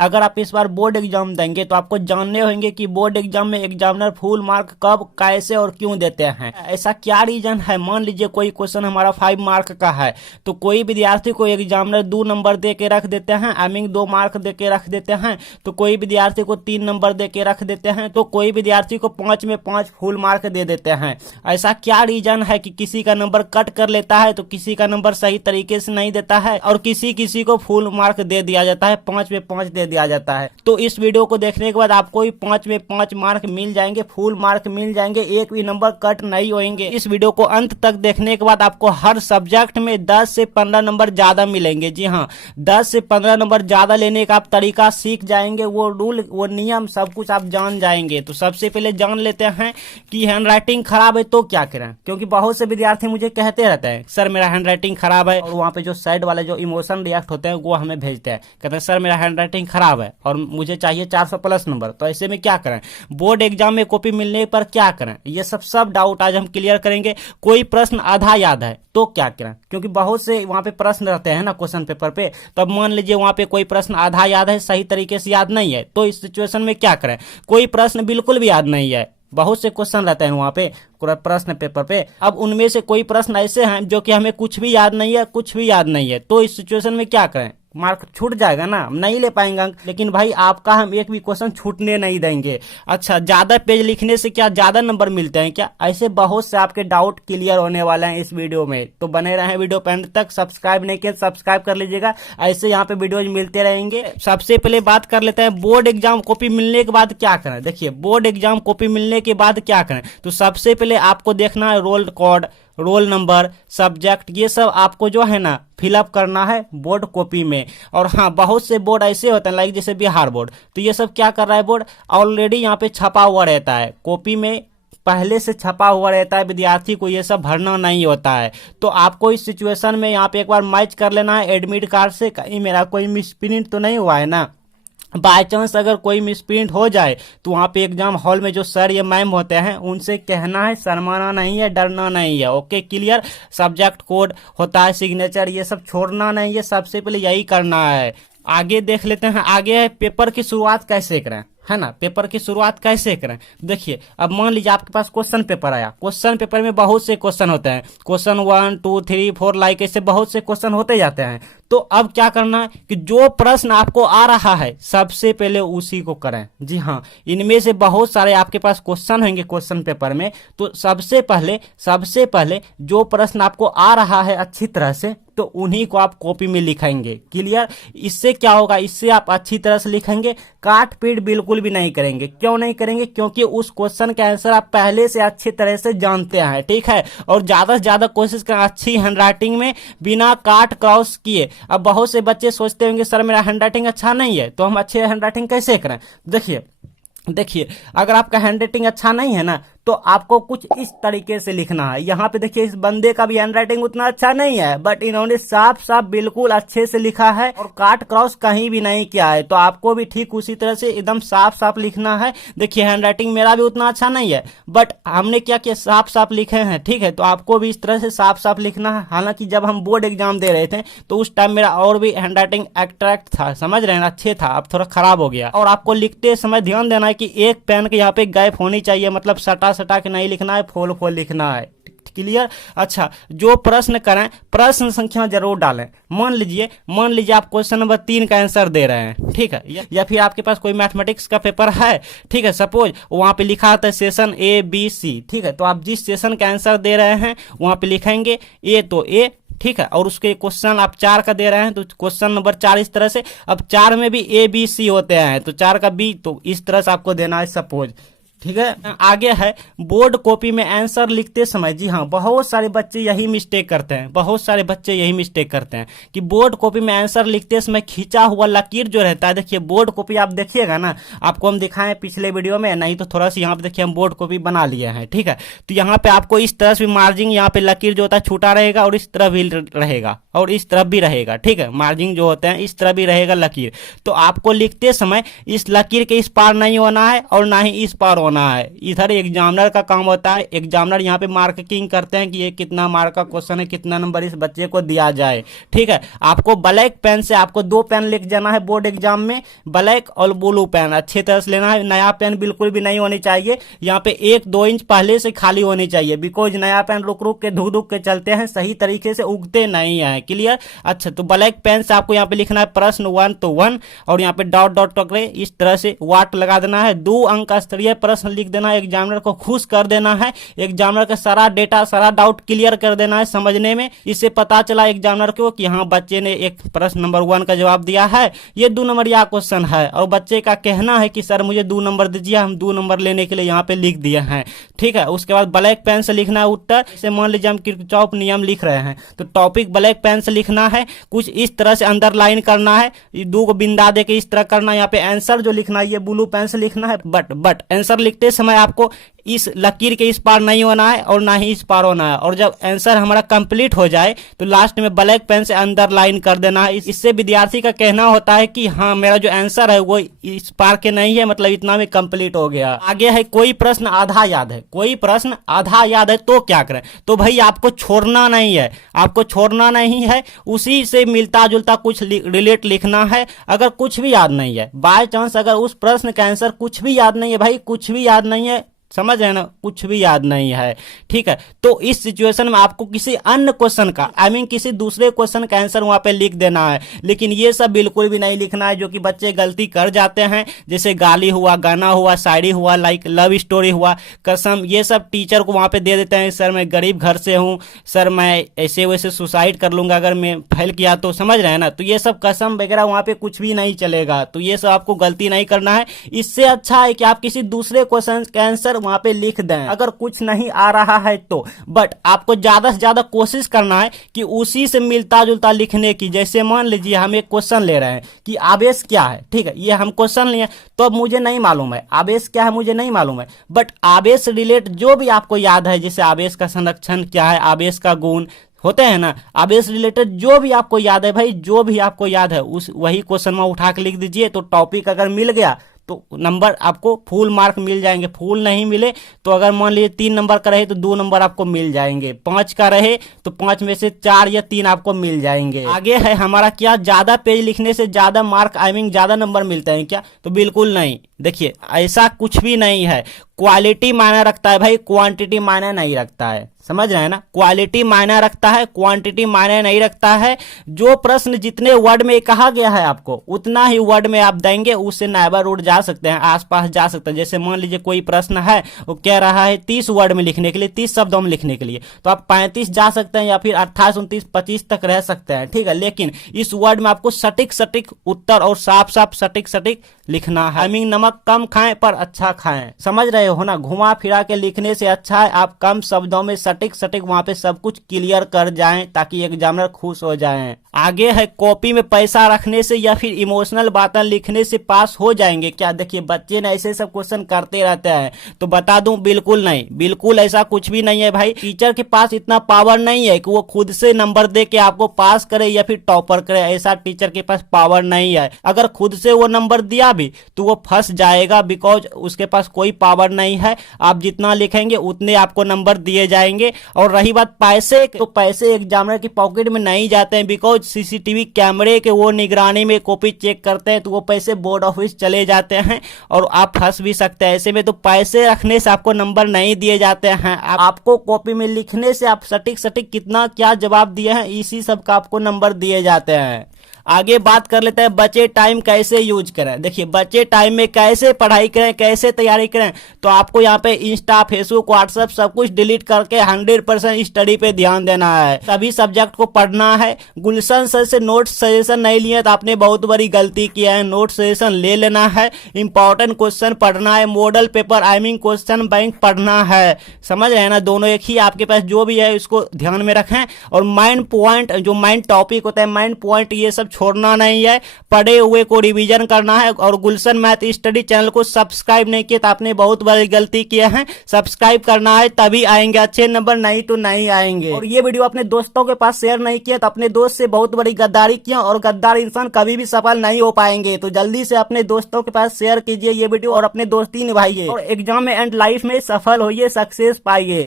अगर आप इस बार बोर्ड एग्जाम देंगे तो आपको जानने होंगे कि बोर्ड एग्जाम में एग्जामिनर फुल मार्क कब, कैसे और क्यों देते हैं। ऐसा क्या रीजन है। मान लीजिए कोई क्वेश्चन हमारा 5 मार्क का है तो कोई विद्यार्थी को एग्जामिनर 2 नंबर दे के रख देते हैं, आई मीन 2 मार्क दे के रख देते हैं, तो कोई विद्यार्थी को 3 नंबर दे के रख देते हैं, तो कोई विद्यार्थी को 5 में 5 फुल मार्क दे देते हैं। ऐसा क्या रीजन है कि किसी का नंबर कट कर लेता है तो किसी का नंबर सही तरीके से नहीं देता है और किसी को फुल मार्क दे दिया जाता है, 5 में 5 दे दिया जाता है। तो इस वीडियो को देखने के बाद आपको 5 में 5 मार्क मिल जाएंगे, फुल मार्क मिल जाएंगे, एक भी नंबर कट नहीं होंगे। इस वीडियो को अंत तक देखने के बाद आपको हर सब्जेक्ट में 10 से 15 नंबर ज्यादा मिलेंगे। जी हाँ, 10 से 15 नंबर ज्यादा लेने का आप तरीका सीख जाएंगे, वो रूल वो नियम सब कुछ आप जान जाएंगे। तो सबसे पहले जान लेते हैं कि हैंडराइटिंग खराब है तो क्या करें, क्योंकि बहुत से विद्यार्थी मुझे कहते रहते हैं सर मेरा हैंडराइटिंग खराब है, और वहाँ पे जो साइड वाले जो इमोशन रिएक्ट होते हैं वो हमें भेजते हैं, कहते हैं सर मेरा हैंडराइटिंग खराब है और मुझे चाहिए 400 प्लस नंबर। तो ऐसे में क्या करें, बोर्ड एग्जाम में कॉपी मिलने पर क्या करें, ये सब डाउट आज हम क्लियर करेंगे। कोई प्रश्न आधा याद है तो क्या करें, क्योंकि बहुत से वहां पे प्रश्न रहते हैं ना क्वेश्चन पेपर पे, तो अब मान लीजिए वहां पे कोई प्रश्न आधा याद है, सही तरीके से याद नहीं है, तो इस सिचुएशन में क्या करें। कोई प्रश्न बिल्कुल भी याद नहीं है, बहुत से क्वेश्चन रहते हैं वहां पे प्रश्न पेपर पे, अब उनमें से कोई प्रश्न ऐसे हैं जो कि हमें कुछ भी याद नहीं है, कुछ भी याद नहीं है, तो इस सिचुएशन में क्या करें, मार्क छूट जाएगा ना, नहीं ले पाएंगे अंक। लेकिन भाई आपका हम एक भी क्वेश्चन छूटने नहीं देंगे। अच्छा, ज्यादा पेज लिखने से क्या ज्यादा नंबर मिलते हैं क्या, ऐसे बहुत से आपके डाउट क्लियर होने वाले हैं इस वीडियो में। तो बने रहे वीडियो पे अंत तक, सब्सक्राइब नहीं किया सब्सक्राइब कर लीजिएगा, ऐसे यहाँ पे वीडियोज मिलते रहेंगे। सबसे पहले बात कर लेते हैं बोर्ड एग्जाम कॉपी मिलने के बाद क्या करें। देखिए बोर्ड एग्जाम कॉपी मिलने के बाद क्या करें, तो सबसे पहले आपको देखना है roll code, roll number, subject, ये सब आपको जो है ना फिलअप करना है बोर्ड कॉपी में। और हाँ, बहुत से बोर्ड ऐसे होते हैं लाइक जैसे बिहार बोर्ड, तो ये सब क्या कर रहा है, बोर्ड ऑलरेडी यहाँ पे छपा हुआ रहता है, कॉपी में पहले से छपा हुआ रहता है, विद्यार्थी को ये सब भरना नहीं होता है। तो आपको इस सिचुएशन में यहाँ पे एक बार मैच कर लेना है एडमिट कार्ड से, कहीं मेरा कोई मिसप्रिंट तो नहीं हुआ है ना। बाय चांस अगर कोई मिसप्रिंट हो जाए तो वहाँ पे एग्जाम हॉल में जो सर या मैम होते हैं उनसे कहना है, शर्माना नहीं है, डरना नहीं है। Okay clear. सब्जेक्ट कोड होता है, सिग्नेचर, ये सब छोड़ना नहीं है, सबसे पहले यही करना है। आगे देख लेते हैं, आगे है पेपर की शुरुआत कैसे करें, है ना, पेपर की शुरुआत कैसे करें। देखिए अब मान लीजिए आपके पास क्वेश्चन पेपर आया, क्वेश्चन पेपर में बहुत से क्वेश्चन होते हैं, क्वेश्चन 1 2 3 4 लाइक ऐसे बहुत से क्वेश्चन होते जाते हैं। तो अब क्या करना है कि जो प्रश्न आपको आ रहा है सबसे पहले उसी को करें। जी हाँ, इनमें से बहुत सारे आपके पास क्वेश्चन होंगे क्वेश्चन पेपर में, तो सबसे पहले जो प्रश्न आपको आ रहा है अच्छी तरह से, तो उन्हीं को आप कॉपी में लिखेंगे। क्लियर। इससे क्या होगा, इससे आप अच्छी तरह से लिखेंगे, काट पीट बिल्कुल भी नहीं करेंगे। क्यों नहीं करेंगे, क्योंकि उस क्वेश्चन का आंसर आप पहले से अच्छी तरह से जानते हैं, ठीक है। और ज्यादा से ज्यादा कोशिश करें अच्छी हैंडराइटिंग में बिना काट क्रॉस किए। अब बहुत से बच्चे सोचते होंगे सर मेरा हैंडराइटिंग अच्छा नहीं है, तो हम अच्छे हैंडराइटिंग कैसे करें। देखिए अगर आपका हैंडराइटिंग अच्छा नहीं है ना, तो आपको कुछ इस तरीके से लिखना है। यहाँ पे देखिए इस बंदे का भी हैंडराइटिंग उतना अच्छा नहीं है, बट इन्होंने साफ साफ बिल्कुल अच्छे से लिखा है और काट क्रॉस कहीं भी नहीं किया है। तो आपको भी ठीक उसी तरह से एकदम साफ साफ लिखना है। देखिए हैंडराइटिंग मेरा भी उतना अच्छा नहीं है, बट हमने क्या किया, साफ साफ लिखे हैं, ठीक है। तो आपको भी इस तरह से साफ साफ लिखना है। हालांकि जब हम बोर्ड एग्जाम दे रहे थे तो उस टाइम मेरा और भी हैंडराइटिंग अट्रैक्ट था, समझ रहे हैं, अच्छे था, अब थोड़ा खराब हो गया। और आपको लिखते समय ध्यान देना है कि एक पेन के यहाँ पे गैप होनी चाहिए, मतलब सटा के नहीं लिखना है, खोल लिखना है। क्लियर। अच्छा, जो प्रश्न करें प्रश्न संख्या जरूर डालें। मान लीजिए आप क्वेश्चन नंबर 3 का आंसर दे रहे हैं, ठीक है, या फिर आपके पास कोई मैथमेटिक्स का पेपर है, ठीक है, सपोज वहां पे लिखा होता है सेशन ABC, ठीक है। तो आप जिस सेशन का आंसर दे रहे हैं वहां पे लिखेंगे ए तो ए, ठीक है, और उसके क्वेश्चन आप 4 का दे रहे हैं तो क्वेश्चन नंबर 4 इस तरह से। अब 4 में भी ABC होते हैं, तो 4 का B, तो इस तरह से आपको देना है सपोज, ठीक है। आगे है बोर्ड कॉपी में आंसर लिखते समय। जी हाँ, बहुत सारे बच्चे यही मिस्टेक करते हैं, कि बोर्ड कॉपी में आंसर लिखते समय खींचा हुआ लकीर जो रहता है। देखिए बोर्ड कॉपी आप देखिएगा ना, आपको हम दिखाएं पिछले वीडियो में, नहीं तो थोड़ा सा यहाँ पे देखिए हम बोर्ड कॉपी बना लिए हैं, ठीक है। तो यहाँ पे आपको इस तरह से मार्जिन, यहाँ पे लकीर जो होता है छूटा रहेगा और इस तरह भी रहेगा और इस तरफ भी रहेगा, ठीक है। मार्जिन जो होते हैं इस तरह भी रहेगा लकीर। तो आपको लिखते समय इस लकीर के इस पार नहीं होना है और ना ही इस पार होना है। इधर एग्जामिनर का काम होता है, एग्जामिनर यहाँ पे मार्किंग करते हैं कि ये कितना मार्क का क्वेश्चन है, कितना नंबर इस बच्चे को दिया जाए। ठीक है, आपको ब्लैक पेन से आपको 2 पेन लेके जाना है बोर्ड एग्जाम में, ब्लैक और ब्लू पेन अच्छी तरह से लेना है। नया पेन बिल्कुल भी नहीं होनी चाहिए, यहाँ पे 1-2 इंच पहले से खाली होनी चाहिए, बिकॉज नया पेन रुक रुक के धुक धुक के चलते हैं, सही तरीके से उगते नहीं है। क्लियर? अच्छा, तो ब्लैक पेन से आपको यहाँ पे लिखना है प्रश्न 1 तो 1, और यहाँ पे डॉट डॉट पकड़े इस तरह से वाट लगा देना है। 2 अंक का स्तरीय प्रश्न लिख देना है, एग्जामिनर को खुश कर देना है, एग्जामिनर का सारा डेटा सारा डाउट क्लियर कर देना है समझने में। इससे पता चला एग्जामिनर को कि हाँ बच्चे ने एक प्रश्न नंबर 1 का जवाब दिया है, ये 2 नंबरिया क्वेश्चन है, और बच्चे का कहना है कि सर मुझे 2 नंबर दीजिए, हम 2 नंबर लेने के लिए यहाँ पे लिख दिए हैं। ठीक है, उसके बाद ब्लैक पेन से लिखना है उत्तर। जैसे मान लीजिए हम किरचॉफ नियम लिख रहे हैं, तो टॉपिक ब्लैक पेन से लिखना है, कुछ इस तरह से अंडरलाइन करना है, 2 को बिंदा दे के इस तरह करना है। यहाँ पे आंसर जो लिखना है ये ब्लू पेन से लिखना है, बट आंसर लिखते समय आपको इस लकीर के इस पार नहीं होना है और ना ही इस पार होना है। और जब आंसर हमारा कंप्लीट हो जाए तो लास्ट में ब्लैक पेन से अंडरलाइन कर देना है। इससे विद्यार्थी का कहना होता है कि हाँ मेरा जो आंसर है वो इस पार के नहीं है, मतलब इतना में कंप्लीट हो गया। आगे है कोई प्रश्न आधा याद है, कोई प्रश्न आधा याद है तो क्या करें? तो भाई आपको छोड़ना नहीं है, आपको छोड़ना नहीं है, उसी से मिलता जुलता कुछ रिलेट लिखना है। अगर कुछ भी याद नहीं है, बाय चांस अगर उस प्रश्न का आंसर कुछ भी याद नहीं है, भाई कुछ भी याद नहीं है, समझ रहे हैं ना, कुछ भी याद नहीं है। ठीक है, तो इस सिचुएशन में आपको किसी अन्य क्वेश्चन का किसी दूसरे क्वेश्चन का आंसर वहां पे लिख देना है। लेकिन ये सब बिल्कुल भी नहीं लिखना है जो कि बच्चे गलती कर जाते हैं, जैसे गाली हुआ, गाना हुआ, शायरी हुआ, लाइक लव स्टोरी हुआ, कसम, ये सब टीचर को वहां पे दे देते हैं। सर मैं गरीब घर से हूँ, सर मैं ऐसे वैसे सुसाइड कर लूंगा अगर मैं फेल किया तो, समझ रहे हैं ना। तो ये सब कसम वगैरह वहां पे कुछ भी नहीं चलेगा, तो ये सब आपको गलती नहीं करना है। इससे अच्छा है कि आप किसी दूसरे क्वेश्चन का आंसर वहां पे लिख दें अगर कुछ नहीं आ रहा है तो। बट आपको ज्यादा से ज्यादा कोशिश करना है कि उसी से मिलता जुलता लिखने की। जैसे मान लीजिए हम एक क्वेश्चन ले रहे हैं कि आवेश क्या है, ठीक है, ये हम क्वेश्चन लिए तो अब मुझे नहीं मालूम है आवेश क्या है, मुझे नहीं मालूम है, बट आवेश रिलेट जो भी आपको याद है, जैसे आवेश का संरक्षण क्या है, आवेश का गुण होते हैं ना, आवेश रिलेटेड जो भी आपको याद है भाई, जो भी आपको याद है उस वही क्वेश्चन में उठा के लिख दीजिए। तो टॉपिक अगर मिल गया तो नंबर आपको फुल मार्क मिल जाएंगे। फुल नहीं मिले तो अगर मान लीजिए 3 नंबर का रहे तो 2 नंबर आपको मिल जाएंगे, 5 का रहे तो 5 में से 4 या 3 आपको मिल जाएंगे। आगे है हमारा क्या, ज्यादा पेज लिखने से ज्यादा मार्क ज्यादा नंबर मिलते हैं क्या? तो बिल्कुल नहीं, देखिए ऐसा कुछ भी नहीं है। क्वालिटी मायने रखता है भाई, क्वांटिटी मायने नहीं रखता है, समझ रहे हैं ना। क्वालिटी मायने रखता है, क्वांटिटी मायने नहीं रखता है। जो प्रश्न जितने वर्ड में कहा गया है आपको उतना ही वर्ड में आप देंगे, उससे नाइबर रूट जा सकते हैं, आसपास जा सकते हैं। जैसे मान लीजिए कोई प्रश्न है वो कह रहा है 30 वर्ड में लिखने के लिए, 30 शब्दों में लिखने के लिए, तो आप 35 जा सकते हैं या फिर 28, 29, 25 तक रह सकते हैं, ठीक है। लेकिन इस वर्ड में आपको सटीक सटीक उत्तर और साफ साफ सटीक सटीक लिखना है। नमक कम खाएं पर अच्छा खाएं, समझ रहे हो ना। घुमा फिरा के लिखने से अच्छा है आप कम शब्दों में सटीक सटीक वहां पे सब कुछ क्लियर कर जाएं ताकि एग्जामिनर खुश हो जाएं। आगे है कॉपी में पैसा रखने से या फिर इमोशनल बातें लिखने से पास हो जाएंगे क्या? देखिए बच्चे ने ऐसे सब क्वेश्चन करते रहते हैं, तो बता दूं बिल्कुल नहीं, बिल्कुल ऐसा कुछ भी नहीं है भाई। टीचर के पास इतना पावर नहीं है कि वो खुद से नंबर दे के आपको पास करे या फिर टॉपर करे, ऐसा टीचर के पास पावर नहीं है। अगर खुद से वो नंबर दिया भी तो वो फंस जाएगा, बिकॉज उसके पास कोई पावर नहीं है। आप जितना लिखेंगे उतने आपको नंबर दिए जाएंगे। और रही बात पैसे, तो पैसे एग्जामिनर की पॉकेट में नहीं जाते हैं, बिकॉज सीसीटीवी कैमरे के वो निगरानी में कॉपी चेक करते हैं, तो वो पैसे बोर्ड ऑफिस चले जाते हैं और आप फंस भी सकते हैं ऐसे में। तो पैसे रखने से आपको नंबर नहीं दिए जाते हैं। आपको कॉपी में लिखने से आप सटीक सटीक कितना क्या जवाब दिए हैं, इसी सब का आपको नंबर दिए जाते हैं। आगे बात कर लेते हैं बचे टाइम कैसे यूज करें। देखिए बचे टाइम में कैसे पढ़ाई करें, कैसे तैयारी करें, तो आपको यहाँ पे इंस्टा, फेसबुक, व्हाट्सएप सब कुछ डिलीट करके 100% स्टडी पे ध्यान देना है। सभी सब्जेक्ट को पढ़ना है। गुलशन सर से नोट सजेशन नहीं लिए तो आपने बहुत बड़ी गलती किया है, नोट सजेशन ले लेना है। इंपॉर्टेंट क्वेश्चन पढ़ना है, मॉडल पेपर क्वेश्चन बैंक पढ़ना है, समझ रहे हैं ना। दोनों एक ही, आपके पास जो भी है उसको ध्यान में रखें। और माइंड पॉइंट, जो माइंड टॉपिक होता है, माइंड पॉइंट, ये सब छोड़ना नहीं है, पढ़े हुए को रिवीजन करना है। और गुलशन मैथ स्टडी चैनल को सब्सक्राइब नहीं किया तो आपने बहुत बड़ी गलती किया है, सब्सक्राइब करना है, तभी आएंगे अच्छे नंबर, नहीं तो नहीं आएंगे। और ये वीडियो अपने दोस्तों के पास शेयर नहीं किया तो अपने दोस्त से बहुत बड़ी गद्दारी किया, और गद्दार इंसान कभी भी सफल नहीं हो पाएंगे। तो जल्दी से अपने दोस्तों के पास शेयर कीजिए ये वीडियो और अपने दोस्ती निभाइए और एग्जाम में एंड लाइफ में सफल होइए, सक्सेस पाइए।